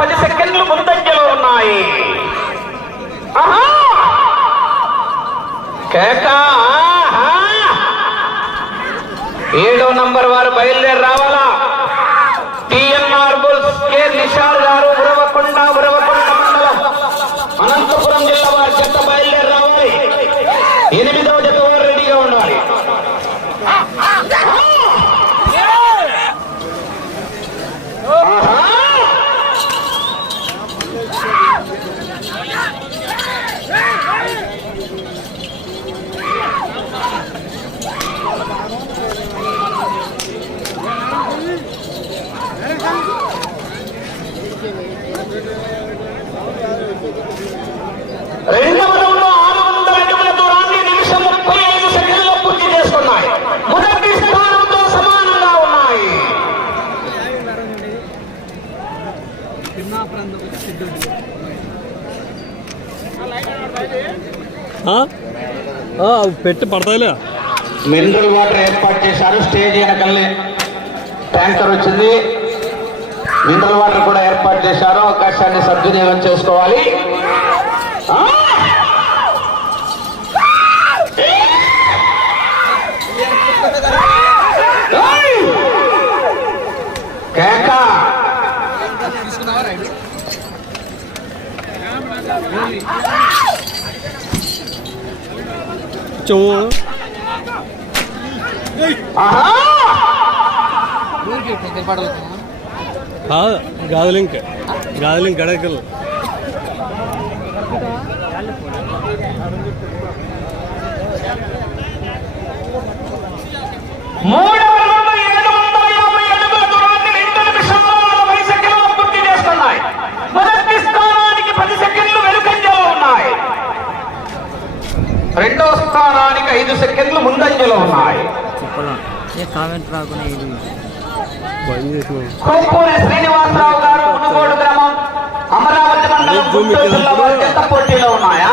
పది సెకండ్లు ముందంజలో ఉన్నాయి. కేక ఏడో నంబర్ వారు బయలుదేరి రావాలా? టిఎన్ఆర్ బుల్స్ కే నిషాల్ గారు పెట్టి పడతాయిలే. మినరల్ వాటర్ ఏర్పాటు చేశారు. స్టేజ్ వెనకల్ని ట్యాంకర్ వచ్చింది. మినరల్ వాటర్ కూడా ఏర్పాటు చేశారు. అవకాశాన్ని సద్వినియోగం చేసుకోవాలి. కేక చెవు కాదు గాదులింక గాదులింక రెండో స్థానానికి ఐదు సెకండ్లు ముందంజలో ఉన్నాయి. శ్రీనివాసరావు గారు మునుగోడు గ్రామం అమరావతి మండలం పోటీలో ఉన్నాయా?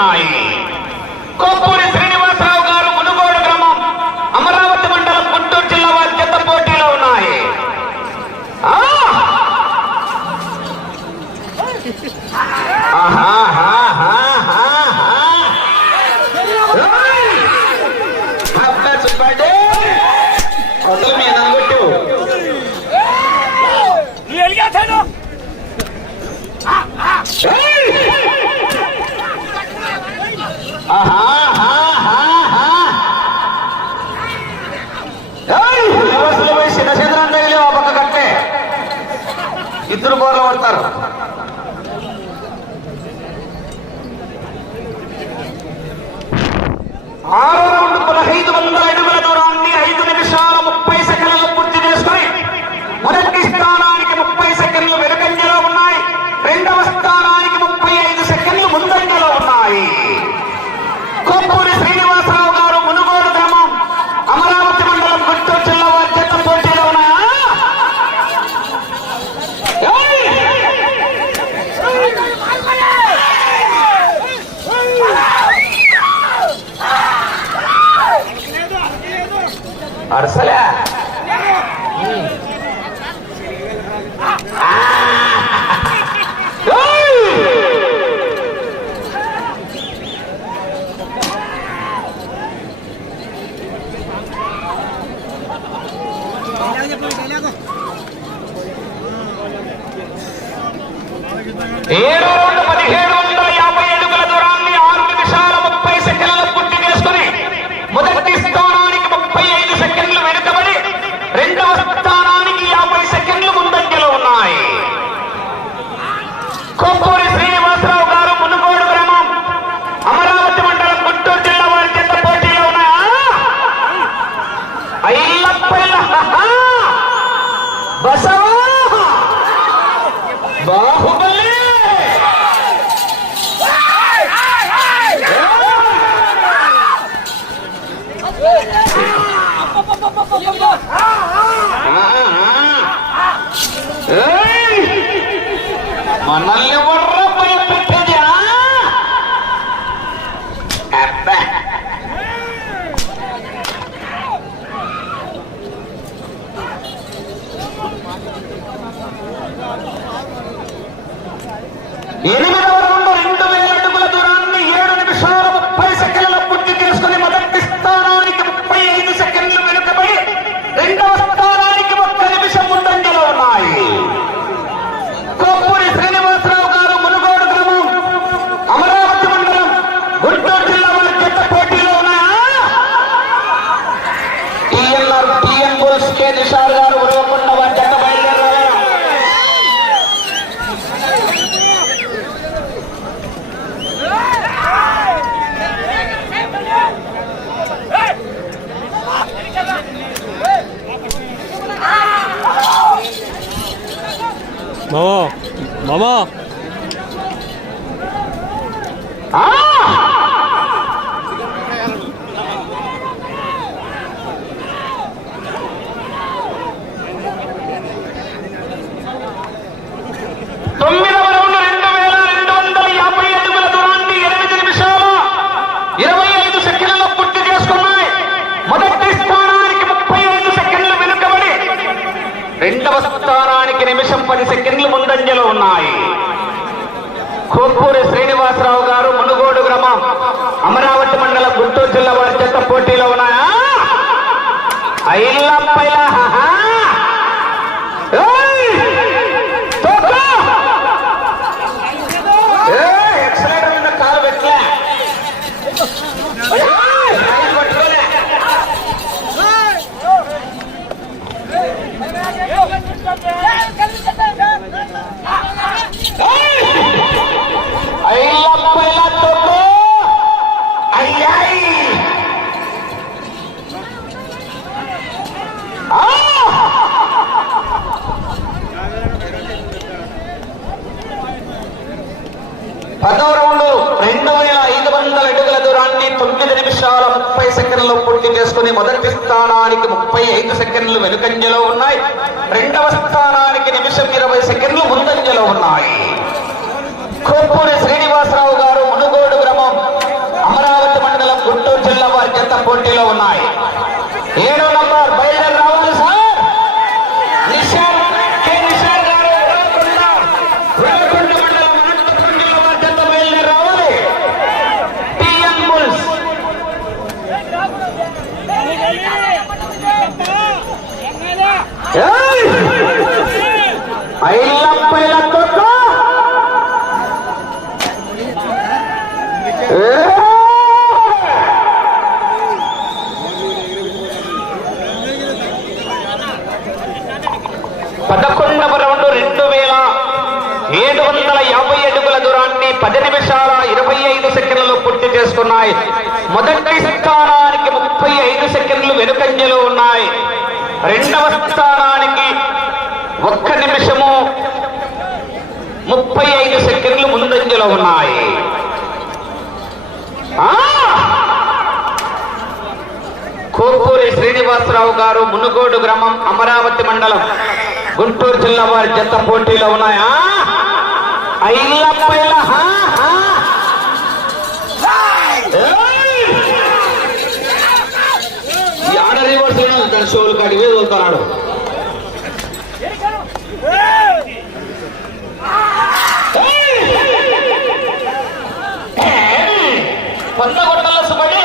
ఉన్నాయి. కొప్పూరి శ్రీనివాసరావు గారు మునుగోడ గ్రామం అమరావతి మండలం గుంటూరు జిల్లా వారి చేత పోటీలో ఉన్నాయి. ఆహా. వస్తారు ఆరు రెండు ఐదు వందల అడుగుల దూరాన్ని ఐదు ಅರಸಲ ಏಳು 毛毛毛毛。పది సెకండ్లు ముందంజలో ఉన్నాయి. కోప్పూరి శ్రీనివాసరావు గారు మునుగోడు గ్రామం. అమరావతి మండలం గుంటూరు జిల్లా వారి చేత పోటీలో ఉన్నాయా? ఐలప్పైల పైల పదవ రెండు వేల ఐదు వందల అడుగుల దూరాన్ని తొమ్మిది నిమిషాల ముప్పై సెకండ్లు పూర్తి చేసుకుని మొదటి స్థానానికి ముప్పై ఐదు సెకండ్లు వెనుకంజలో ఉన్నాయి. రెండవ స్థానానికి నిమిషం ఇరవై సెకండ్లు ముందంజలో ఉన్నాయి. కొప్పూరి శ్రీనివాసరావు గారు మునుగోడు గ్రామం అమరావతి మండలం గుంటూరు జిల్లా వారి జత పోటీలో ఉన్నాయి. ఏడో నంబర్ బయలుదేరి రావాలి సార్ నిషాద్ కె నిషాద్ గారు ఉరవకొండ ఉరవకొండ మండలం అనంతపురం జిల్లా వారి జత బయలుదేరి రావాలి టిఎన్ బుల్స్ ఏయ్! ఐలప్పైల తొక్క పదకొండవ రౌండ్ రెండు వేల ఏడు వందల యాభై అడుగుల దూరాన్ని పది నిమిషాల ఇరవై ఐదు సెకండ్లు పూర్తి చేసుకున్నాయి. మొదటి స్థానానికి ముప్పై ఐదు సెకండ్లు వెనుకంజలో ఉన్నాయి. రెండవ స్థానానికి ఒక్క నిమిషము ముప్పై ఐదు సెకండ్లు ముందంజలో ఉన్నాయి. కోపూరి శ్రీనివాసరావు గారు మునుగోడు గ్రామం అమరావతి మండలం గుంటూరు జిల్లా వారి జత పోటీలో ఉన్నాయా. ఐలప్పైల హా, హా. షోలు కాడికి వదులుతున్నాడు పొందగొట్టల సుబడి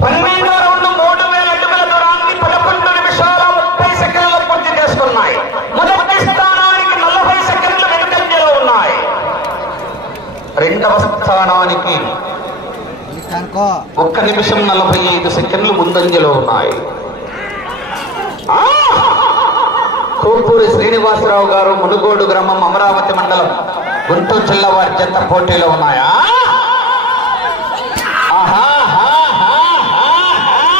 పన్నెండో రౌండ్ మూడు వేల అడుగుల దూరాన్ని పదకొండు నిమిషాల ముప్పై సెకండ్లు పూర్తి చేసుకున్నాయి మొదటి స్థానానికి నలభై సెకండ్లు వెనుకంజలో ఉన్నాయి రెండవ స్థానానికి ఒక్క నిమిషం నలభై ఐదు సెకండ్లు ముందంజలో ఉన్నాయి! కోపూరి శ్రీనివాసరావు గారు మునుగోడు గ్రామం అమరావతి మండలం గుంటూరు జిల్లా వారి జత పోటీలో ఉన్నాయా ఆహా, ఆహా, ఆహా, ఆహా.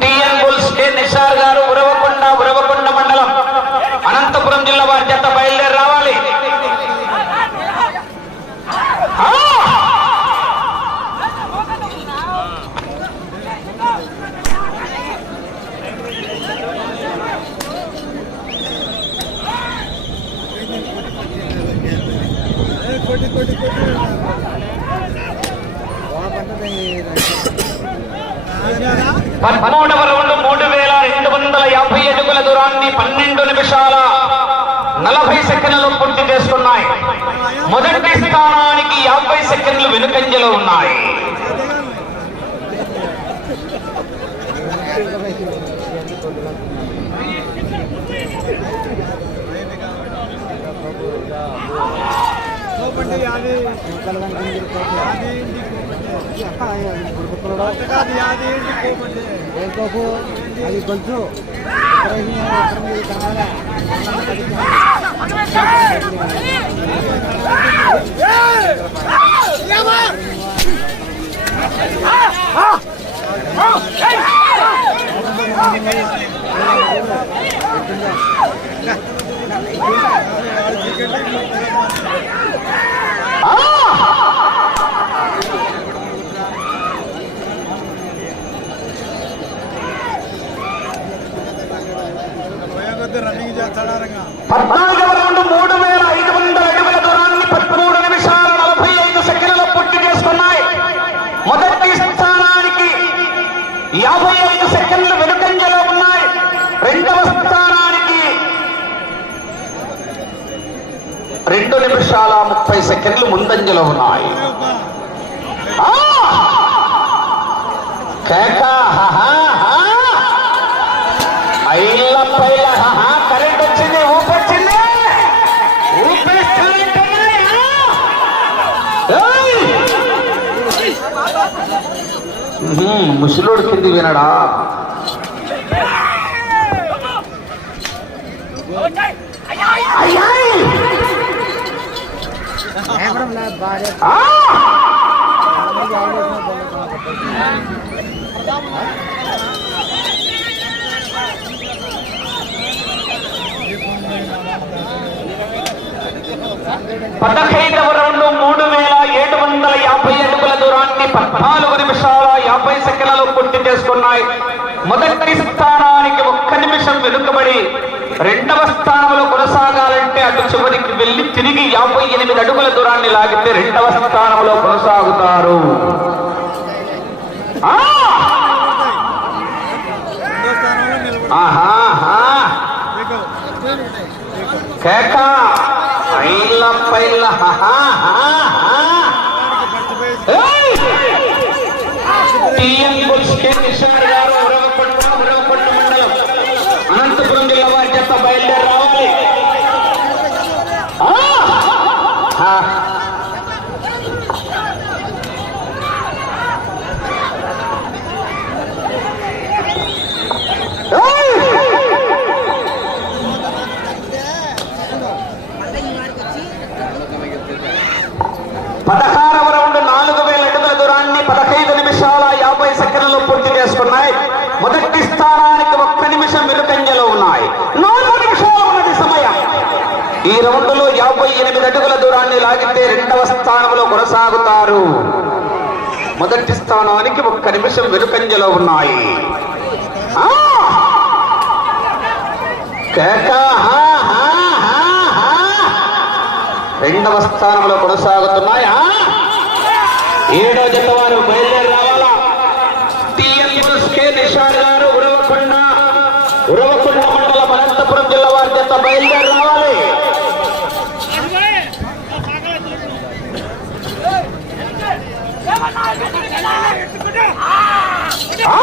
టిఎన్ బుల్స్ కె నిషార్ గారు ఉరవకొండ ఉరవకొండ మండలం అనంతపురం జిల్లా వారి జత బయలుదేరి రావాలి. పదమూడవ రౌండ్ మూడు వేల రెండు వందల యాభై అడుగుల దూరాన్ని పన్నెండు నిమిషాల నలభై సెకండ్లు పూర్తి చేసుకున్నాయి. మొదటి స్థానానికి యాభై సెకండ్లు వెనుకంజలో ఉన్నాయి. అది కొంచెం. হয়ে రెండు నిమిషాల ముప్పై సెకండ్లు ముందంజలో ఉన్నాయి. ఆ! కరెంట్ వచ్చింది ఊపొచ్చింది ముసలోడు కింది వినడా? పదహైదవ మూడు వేల ఏడు వందల యాభై అడుగుల దూరాన్ని పద్నాలుగు నిమిషాల యాభై సెకండ్లలో పూర్తి చేసుకున్నాయి. మొదటి స్థానానికి ఒక్క నిమిషం వెనుకబడి రెండవ స్థానంలో అటు చివరికి వెళ్ళి తిరిగి యాభై ఎనిమిది అడుగుల దూరాన్ని లాగితే రెండవ స్థానంలో కొనసాగుతారు. కేక ఐళ్ళ పైళ్ళ హాహాహా. మర్చిపోయి ఏయ్! టిఎన్ బుల్స్ కె కిషోర్ గారు ఉరవకొండ ఉరవకొండ మండలం అనంతపురం జిల్లా వారి చేత బయలుదేరి రావాలి ఆ! ఆ. ఏయ్! పదహారవ రౌండ్ నాలుగు వేల అడుగుల దూరాన్ని పదహైదు నిమిషాల యాభై సెకండ్లు పూర్తి చేసుకున్నాయి మొదటి స్థానానికి ఒక్క నిమిషం వెనుకంజలో ఉన్నాయి నాలుగు నిమిషాలు ఉన్నది సమయం ఈ రౌండ్లో యాభై ఎనిమిది అడుగుల దూరాన్ని లాగితే రెండవ స్థానంలో కొనసాగుతారు. మొదటి స్థానానికి ఒక్క నిమిషం వెనుకంజలో ఉన్నాయి. రెండవ స్థానంలో కొనసాగుతున్నాయి. ఏడో జత వారు బయలుదేరి రావాలా టిఎన్ బుల్స్ కె నిషార్ గారు ఉరవకొండ ఉరవకొండ మండలం అనంతపురం జిల్లా వారి జత బయలుదేరి రావాలి ఆ!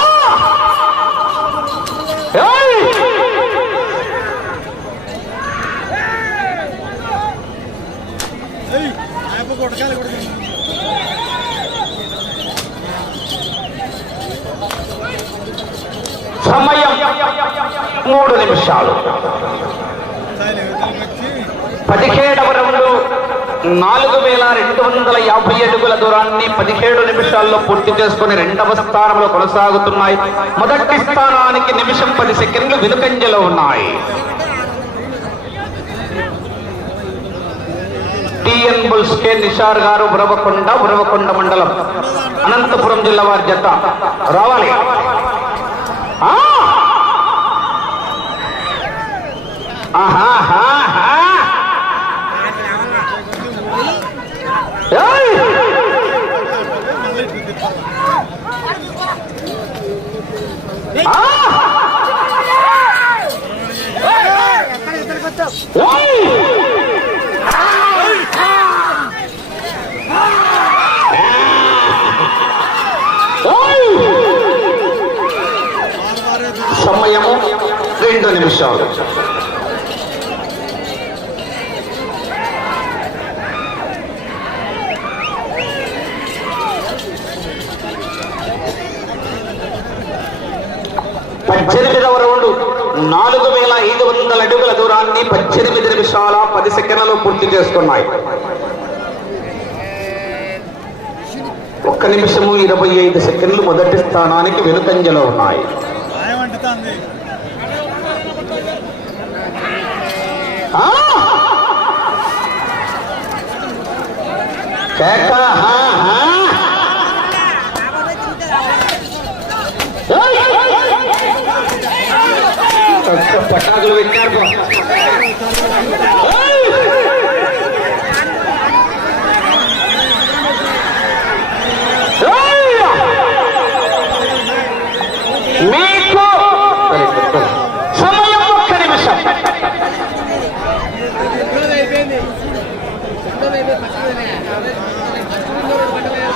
ఏయ్! ఏయ్ ఆయప్ప కొట్టకాలి కొడుతుంది సమయం మూడు నిమిషాలు. పదిహేడవ రౌండ్ నాలుగు వేల రెండు వందల యాభై అడుగుల దూరాన్ని పదిహేడు నిమిషాల్లో పూర్తి చేసుకుని రెండవ స్థానంలో కొనసాగుతున్నాయి. మొదటి స్థానానికి నిమిషం పది సెకండ్లు వెనుకంజలో ఉన్నాయి. టిఎన్ బుల్స్ కె నిషార్ గారు ఉరవకొండ ఉరవకొండ మండలం అనంతపురం జిల్లా వారి జత. రావాలి. సమయము రెండు నిమిషాలు పద్దెనిమిదవ రౌండ్ నాలుగు వేల ఐదు వందల అడుగుల దూరాన్ని పద్దెనిమిది నిమిషాల పది సెకండ్లలో పూర్తి చేసుకున్నాయి. ఒక్క నిమిషము ఇరవై ఐదు సెకండ్లు మొదటి స్థానానికి వెనుకంజలో ఉన్నాయి. కేక హా, హా. పటాకులు పెట్టారు మీకు సమయం ఒక్క నిమిషం.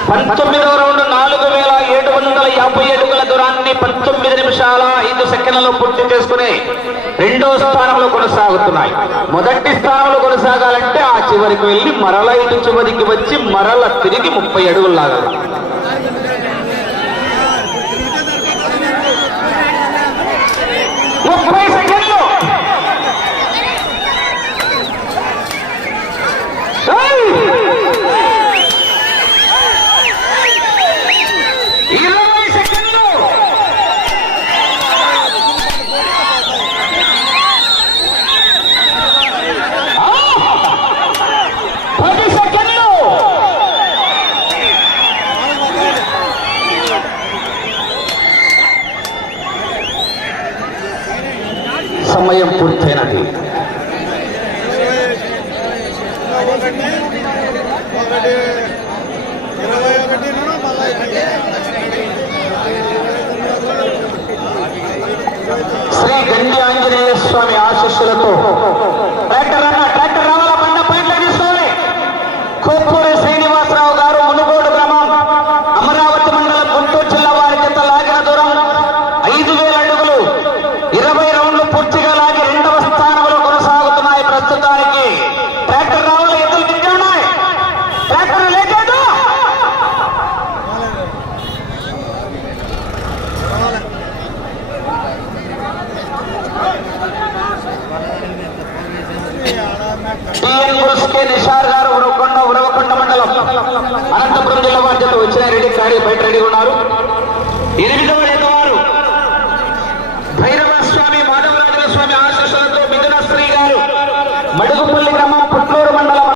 పంతొమ్మిదవ రౌండ్ నాలుగు వేల వందల యాభై అడుగుల దూరాన్ని పంతొమ్మిది నిమిషాల ఐదు సెకండ్లలో పూర్తి చేసుకుని రెండో స్థానంలో కొనసాగుతున్నాయి. మొదటి స్థానంలో కొనసాగాలంటే ఆ చివరికి వెళ్ళి మరల ఇటు చివరికి వచ్చి మరల తిరిగి ముప్పై అడుగులు లాగాలి